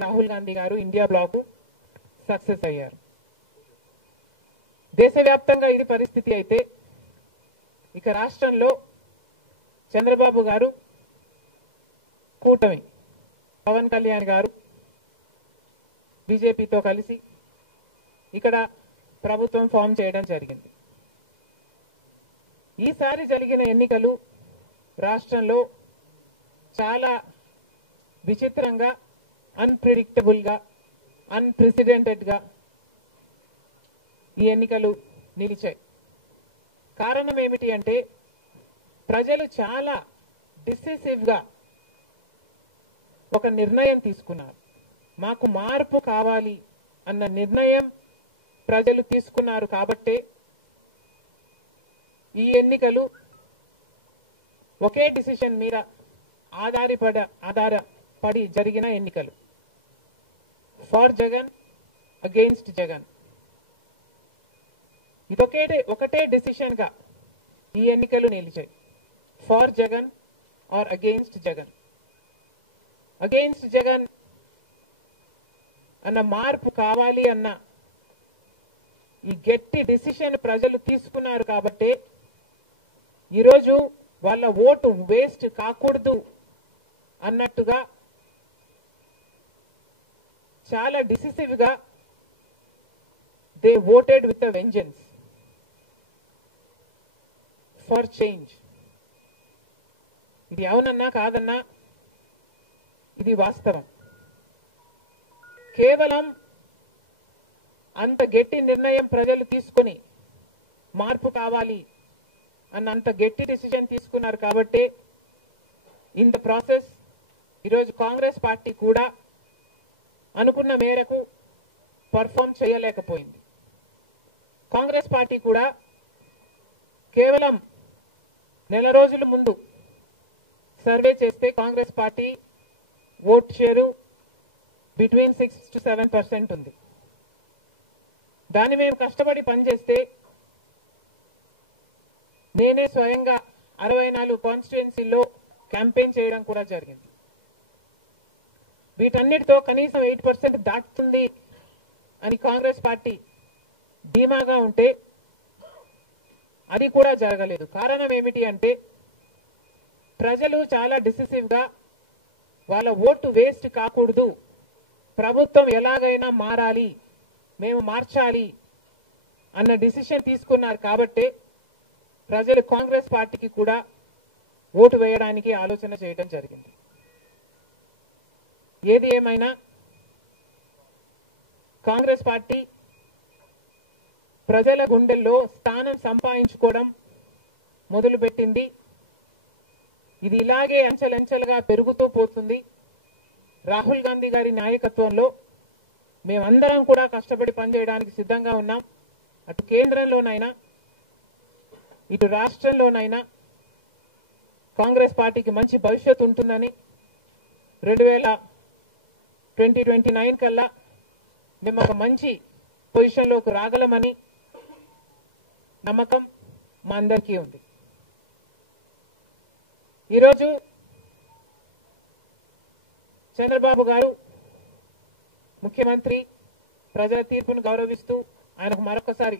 రాహుల్ గాంధీ గారు India black success అయ్యారు. దేశవ్యాప్తంగా ఇది పరిస్థితి అయితే ఇక రాష్ట్రంలో చంద్రబాబు గారు కూటమి పవన్ కళ్యాణ్ గారు బీజేపీతో కలిసి ఇక్కడ ప్రభుత్వం ఫామ్ చేయడం జరిగింది. ఈసారి జరిగిన ఎన్నికలు రాష్ట్రంలో చాలా విచిత్రంగా, అన్ప్రెడిక్టబుల్ గా, అన్ప్రెసిడెంటెడ్ గా ఈ ఎన్నికలు నిలిచాయి. కారణం ఏమిటి అంటే ప్రజలు చాలా డిసిసివ్ గా ఒక నిర్ణయం తీసుకున్నారు. మాకు మార్పు కావాలి అన్న నిర్ణయం ప్రజలు తీసుకున్నారు కాబట్టే ఈ ఎన్నికలు ఒకే డిసిషన్ మీద ఆధారపడి జరిగిన ఎన్నికలు. For Jagan, against Jagan. ఇది ఒకటే డిసిషన్ గా ఈ ఎన్నికలు నిలిచాయి. For Jagan or against Jagan. Against Jagan అన్న మార్పు కావాలి అన్న ఈ గట్టి డిసిషన్ ప్రజలు తీసుకున్నారు కాబట్టి ఈరోజు వాళ్ళ ఓటు వేస్ట్ కాకూడదు అన్నట్టుగా చాలా డిసిసివ్ గా they voted with a vengeance for change. ఇది అవునన్నా కాదన్నా ఇది వాస్తవం. కేవలం అంత గట్టి నిర్ణయం ప్రజలు తీసుకుని మార్పు కావాలి అన్న అంత గట్టి డిసిజన్ తీసుకున్నారు కాబట్టి ఇన్ ద ప్రాసెస్ ఈరోజు కాంగ్రెస్ పార్టీ కూడా అనుకున్న మేరకు పర్ఫామ్ చేయలేకపోయింది. కాంగ్రెస్ పార్టీ కూడా కేవలం నెల రోజుల ముందు సర్వే చేస్తే Congress party vote share between 6 to 7% ఉంది. దాన్ని మేము కష్టపడి పనిచేస్తే నేనే స్వయంగా 64 కాన్స్టిట్యుయెన్సీల్లో క్యాంపెయిన్ చేయడం కూడా జరిగింది. వీటన్నిటితో కనీసం 8% దాటుతుంది అని కాంగ్రెస్ పార్టీ ధీమాగా ఉంటే అది కూడా జరగలేదు. కారణం ఏమిటి అంటే ప్రజలు చాలా డిసిసివ్ గా వాళ్ళ ఓటు వేస్ట్ కాకూడదు, ప్రభుత్వం ఎలాగైనా మారాలి, మేము మార్చాలి అన్న డిసిషన్ తీసుకున్నారు కాబట్టి ప్రజలు కాంగ్రెస్ పార్టీకి కూడా ఓటు వేయడానికి ఆలోచన చేయడం జరిగింది. ఏది ఏమైనా కాంగ్రెస్ పార్టీ ప్రజల గుండెల్లో స్థానం సంపాదించుకోవడం మొదలుపెట్టింది. ఇది ఇలాగే అంచెలంచెలుగా పెరుగుతూ పోతుంది. రాహుల్ గాంధీ గారి నాయకత్వంలో మేమందరం కూడా కష్టపడి పనిచేయడానికి సిద్ధంగా ఉన్నాం. అటు కేంద్రంలోనైనా ఇటు రాష్ట్రంలోనైనా కాంగ్రెస్ పార్టీకి మంచి భవిష్యత్తు ఉంటుందని 2029 కల్లా మేము ఒక మంచి పొజిషన్లోకి రాగలమని నమ్మకం మా అందరికీ ఉంది. ఈరోజు చంద్రబాబు గారు ముఖ్యమంత్రి ప్రజల తీర్పును గౌరవిస్తూ ఆయనకు మరొకసారి